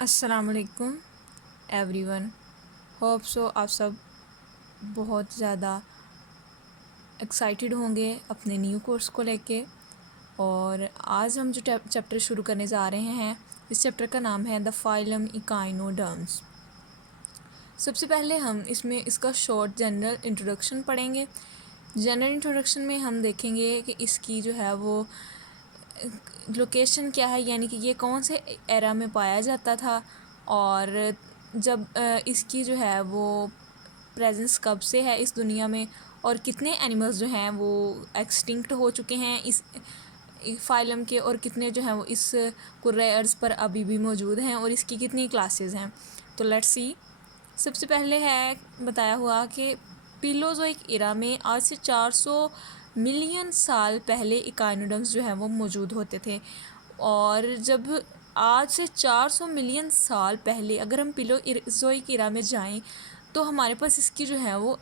السلام علیکم every one. Hope so آپ سب بہت زیادہ ایکسائٹیڈ ہوں گے اپنے نیو کورس کو لے کے. اور آج ہم جو چیپٹر شروع کرنے جا رہے ہیں، اس چیپٹر کا نام ہے دا فائلم ایکائنوڈرمس. سب سے پہلے ہم اس کا شارٹ جنرل انٹروڈکشن پڑھیں گے. جنرل انٹروڈکشن میں ہم دیکھیں گے کہ اس کی جو ہے وہ لوکیشن کیا ہے، یعنی کہ یہ کون سے ایرا میں پایا جاتا تھا، اور جب اس کی جو ہے وہ پریزنس کب سے ہے اس دنیا میں، اور کتنے اینیملز جو ہیں وہ ایکسٹنکٹ ہو چکے ہیں اس فائلم کے، اور کتنے جو ہیں وہ اس کرۂ ارض پر ابھی بھی موجود ہیں، اور اس کی کتنی کلاسز ہیں. تو لیٹس سی. سب سے پہلے ہے بتایا ہوا کہ پیلوزوئک ایرا میں آج سے 400 ملین سال پہلے ایکائنوڈرمس جو ہیں وہ موجود ہوتے تھے. اور جب آج سے 400 ملین سال پہلے اگر ہم پیلوزوئک ایرا میں جائیں تو ہمارے پاس اس کی جو ہے وہ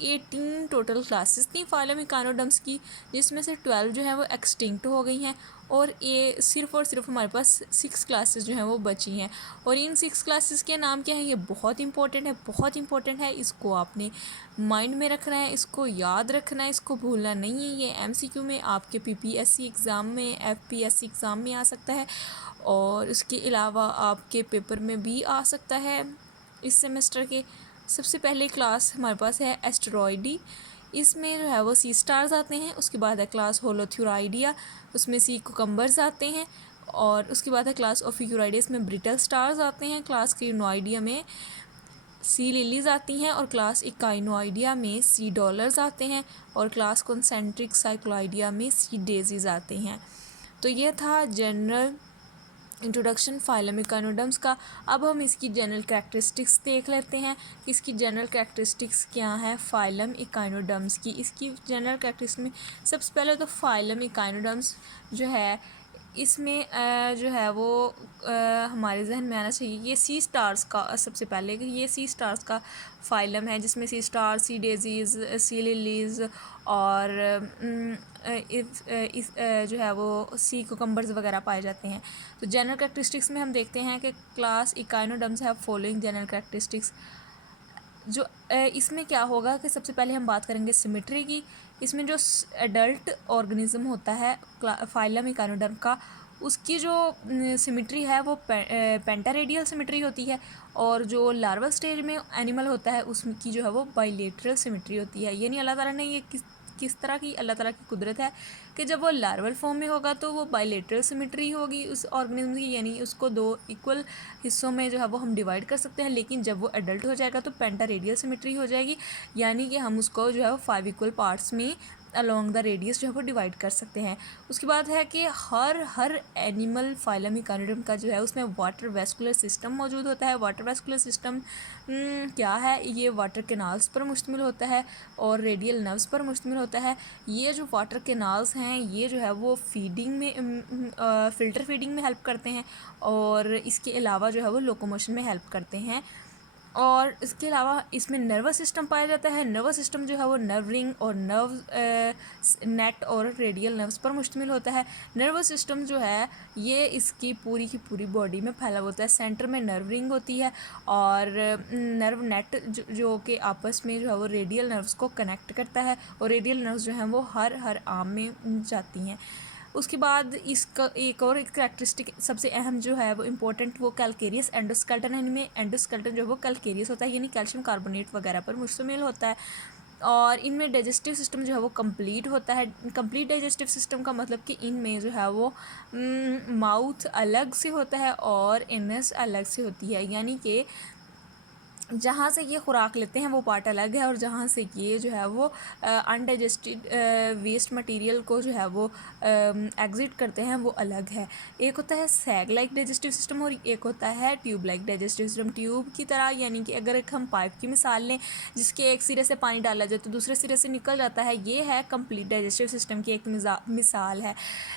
18 ٹوٹل کلاسز تھیں فائلم ایکائنوڈرمس کی، جس میں سے 12 جو ہیں وہ ایکسٹنکٹ ہو گئی ہیں، اور یہ صرف اور صرف ہمارے پاس 6 کلاسز جو ہیں وہ بچی ہیں. اور ان 6 کلاسز کے نام کیا ہیں؟ یہ بہت امپورٹنٹ ہے. اس کو آپ نے مائنڈ میں رکھنا ہے، اس کو یاد رکھنا ہے، اس کو بھولنا نہیں ہے. یہ MCQ میں آپ کے PPSC ایگزام میں، FPSC ایگزام میں آ سکتا ہے، اور اس کے علاوہ آپ کے پیپر میں بھی آ سکتا ہے اس سیمسٹر کے. سب سے پہلے کلاس ہمارے پاس ہے ایسٹرائیڈی. اس میں جو ہے وہ سی اسٹارز آتے ہیں. اس کے بعد ہے کلاس ہولوتھیورائیڈیا، اس میں سی کوکمبرز آتے ہیں. اور اس کے بعد ہے کلاس اوفیکیورائیڈیا، اس میں برٹل سٹارز آتے ہیں. کلاس کریونوائیڈیا میں سی لیلیز آتی ہیں، اور کلاس ایکائنوائیڈیا میں سی ڈالرز آتے ہیں. اور کلاس کنسنٹرک سائیکلوائیڈیا میں سی ڈیزیز آتے ہیں. تو یہ تھا جنرل انٹروڈکشن فائلم ایکائنوڈرمس کا. اب ہم اس کی جنرل کریکٹرسٹکس دیکھ لیتے ہیں کہ اس کی جنرل کریکٹرسٹکس کیا ہیں فائلم ایکائنوڈرمس کی. اس کی جنرل کریکٹرسٹکس میں سب سے پہلے تو فائلم ایکائنوڈرمس جو ہے اس میں جو ہے وہ ہمارے ذہن میں آنا چاہیے یہ سی اسٹارز کا، سب سے پہلے کہ یہ سی اسٹارز کا فائلم ہے، جس میں سی اسٹار، سی ڈیزیز، سی لیلیز، اور جو ہے وہ سی کوکمبرز وغیرہ پائے جاتے ہیں. تو جنرل کریکٹرسٹکس میں ہم دیکھتے ہیں کہ کلاس ایکائنوڈرمس ہے فالوئنگ جنرل کریکٹرسٹکس. جو اس میں کیا ہوگا کہ سب سے پہلے ہم بات کریں گے سیمیٹری کی. اس میں جو ایڈلٹ آرگنزم ہوتا ہے فائلم ایکائنوڈرم کا، اس کی جو سیمیٹری ہے وہ پینٹا ریڈیل سیمیٹری ہوتی ہے، اور جو لارول سٹیج میں اینیمل ہوتا ہے اس کی جو ہے وہ بائیلیٹرل سیمیٹری ہوتی ہے. یعنی اللہ تعالیٰ نے یہ کس طرح کی اللہ تعالیٰ کی قدرت ہے کہ جب وہ لارول فارم میں ہوگا تو وہ بائیلیٹرل سیمیٹری ہوگی اس آرگنزم کی، یعنی اس کو 2 ایکول حصوں میں جو ہے وہ ہم ڈیوائڈ کر سکتے ہیں. لیکن جب وہ ایڈلٹ ہو جائے گا تو پینٹا ریڈیل سیمیٹری ہو جائے گی، یعنی کہ ہم اس کو جو ہے وہ 5 ایکول پارٹس میں along دا ریڈیس جو ہے وہ ڈیوائڈ کر سکتے ہیں. اس کے بعد ہے کہ ہر اینیمل فائلم ایکائنوڈرم کا جو ہے اس میں واٹر ویسکولر سسٹم موجود ہوتا ہے. واٹر ویسکولر سسٹم کیا ہے؟ یہ واٹر کینالز پر مشتمل ہوتا ہے اور ریڈیل نروز پر مشتمل ہوتا ہے. یہ جو واٹر کینالز ہیں یہ جو ہے وہ فیڈنگ میں فلٹر فیڈنگ میں ہیلپ کرتے ہیں، اور اس کے علاوہ جو ہے وہ لوکوموشن میں ہیلپ کرتے ہیں. اور اس کے علاوہ اس میں نروس سسٹم پایا جاتا ہے. نروس سسٹم جو ہے وہ نرو رنگ اور نرو نیٹ اور ریڈیل نروز پر مشتمل ہوتا ہے. نروس سسٹم جو ہے یہ اس کی پوری باڈی میں پھیلا ہوتا ہے. سینٹر میں نرو رنگ ہوتی ہے، اور نرو نیٹ جو کہ آپس میں جو ہے وہ ریڈیل نروز کو کنیکٹ کرتا ہے، اور ریڈیل نروز جو ہیں وہ ہر آرم میں جاتی ہیں. اس کے بعد اس کا ایک اور کریکٹرسٹک سب سے اہم جو ہے وہ امپورٹنٹ، وہ کیلکیریس اینڈوسکیلٹن ہے. ان میں اینڈوسکیلٹن جو ہے وہ کیلکیریس ہوتا ہے، یعنی کیلشیم کاربونیٹ وغیرہ پر مشتمل ہوتا ہے. اور ان میں ڈائجسٹیو سسٹم جو ہے وہ کمپلیٹ ہوتا ہے. کمپلیٹ ڈائجسٹیو سسٹم کا مطلب کہ ان میں جو ہے وہ ماؤتھ الگ سے ہوتا ہے اور انس الگ سے ہوتی ہے، یعنی کہ جہاں سے یہ خوراک لیتے ہیں وہ پارٹ الگ ہے، اور جہاں سے یہ جو ہے وہ انڈائجسٹڈ ویسٹ مٹیریل کو جو ہے وہ ایگزٹ کرتے ہیں وہ الگ ہے. ایک ہوتا ہے سیگ لائک ڈائجسٹیو سسٹم، اور ایک ہوتا ہے tube like digestive system. Tube کی طرح، یعنی کہ اگر ایک ہم پائپ کی مثال لیں جس کے ایک سرے سے پانی ڈالا جائے تو دوسرے سرے سے نکل جاتا ہے، یہ ہے کمپلیٹ ڈائجسٹیو سسٹم کی ایک مثال ہے.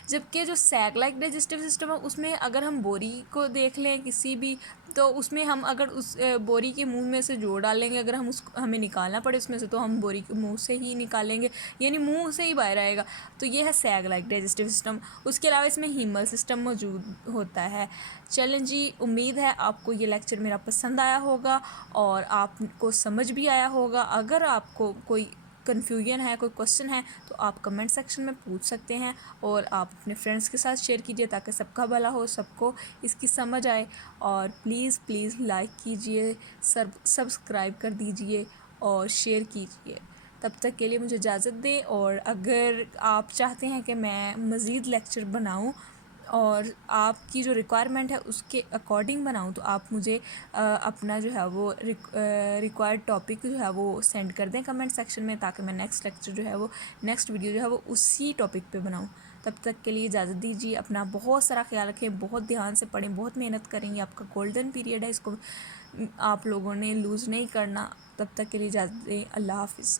جبکہ جو سیگ لائک ڈائجسٹیو سسٹم ہے اس میں اگر ہم بوری کو دیکھ لیں، کسی بھی تو اس میں ہم اگر اس بوری کے منہ میں سے جو ڈالیں گے، اگر ہمیں نکالنا پڑے اس میں سے، تو ہم بوری کے منہ سے ہی نکالیں گے، یعنی منہ سے ہی باہر آئے گا. تو یہ ہے سیگ لائک ڈائجسٹیو سسٹم. اس کے علاوہ اس میں ہیمل سسٹم موجود ہوتا ہے. چلیں جی، امید ہے آپ کو یہ لیکچر میرا پسند آیا ہوگا اور آپ کو سمجھ بھی آیا ہوگا. اگر آپ کو کوئی کنفیوژن ہے، کوئی کوشچن ہے، تو آپ کمنٹ سیکشن میں پوچھ سکتے ہیں، اور آپ اپنے فرینڈس کے ساتھ شیئر کیجیے تاکہ سب کا بھلا ہو، سب کو اس کی سمجھ آئے. اور پلیز لائک کیجیے، سبسکرائب کر دیجیے اور شیئر کیجیے. تب تک کے لیے مجھے اجازت دیں، اور اگر آپ چاہتے ہیں کہ میں مزید لیکچر بناؤں اور آپ کی جو ریکوائرمنٹ ہے اس کے اکارڈنگ بناؤں، تو آپ مجھے اپنا جو ہے وہ ریکوائرڈ ٹاپک جو ہے وہ سینڈ کر دیں کمنٹ سیکشن میں، تاکہ میں نیکسٹ لیکچر جو ہے وہ نیکسٹ ویڈیو جو ہے وہ اسی ٹاپک پہ بناؤں. تب تک کے لیے اجازت دیجیے. اپنا بہت سارا خیال رکھیں، بہت دھیان سے پڑھیں، بہت محنت کریں. یہ آپ کا گولڈن پیریڈ ہے، اس کو آپ لوگوں نے لوز نہیں کرنا. تب تک کے لیے اجازت دیں. اللہ حافظ.